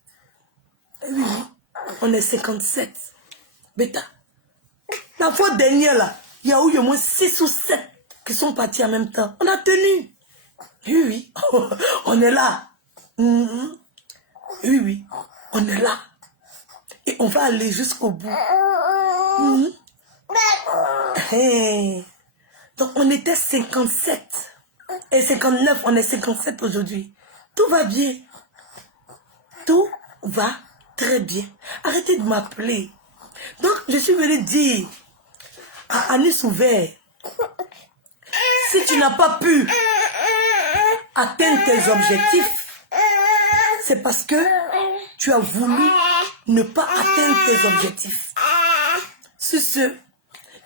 Oui, on est 57. Bêta. La fois dernière, là, il y a eu au moins 6 ou 7 qui sont partis en même temps. On a tenu. Oui, oui. On est là. Oui, oui. On est là. Et on va aller jusqu'au bout. Hey. Donc, on était 57. Et 59, on est 57 aujourd'hui. Tout va bien. tout va très bien. Arrêtez de m'appeler. Donc, je suis venue dire à Anis Ouvert, si tu n'as pas pu atteindre tes objectifs, c'est parce que tu as voulu ne pas atteindre tes objectifs. Sur ce,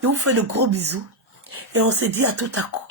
je vous fais de gros bisous et on se dit à tout à coup.